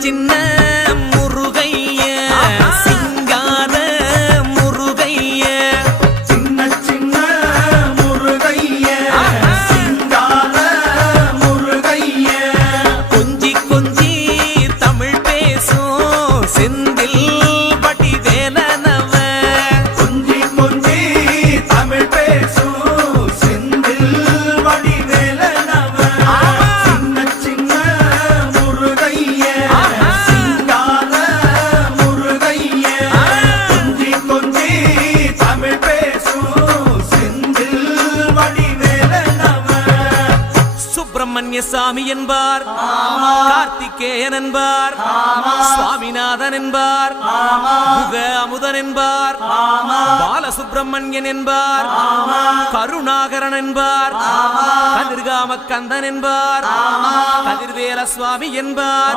சின்ன முருகைய சிங்கார முருகைய சின்ன சின்ன முருகைய சிங்கார முருகைய கொஞ்சி கொஞ்சி தமிழ் பேசும் செந்தில் வடிவேலனவ கொஞ்சி கொஞ்சி தமிழ் பேசும் செந்தில் வடிவேலனவ சின்ன சின்ன முருகைய சிங்கார முருகைய கொஞ்சி கொஞ்சி தமிழ் பேசும் செந்தில் வடிவேலனவ சுப்பிரமணிய சாமி என்பார் கார்த்திகேயன் என்பார் சுவாமிநாதன் என்பார் முக அமுதன் என்பார் பாலசுப்பிரமணியன் என்பார் கருணாகரன் என்பார் கதிர்காம கந்தன் என்பார் கதிர்வேல சுவாமி என்பார்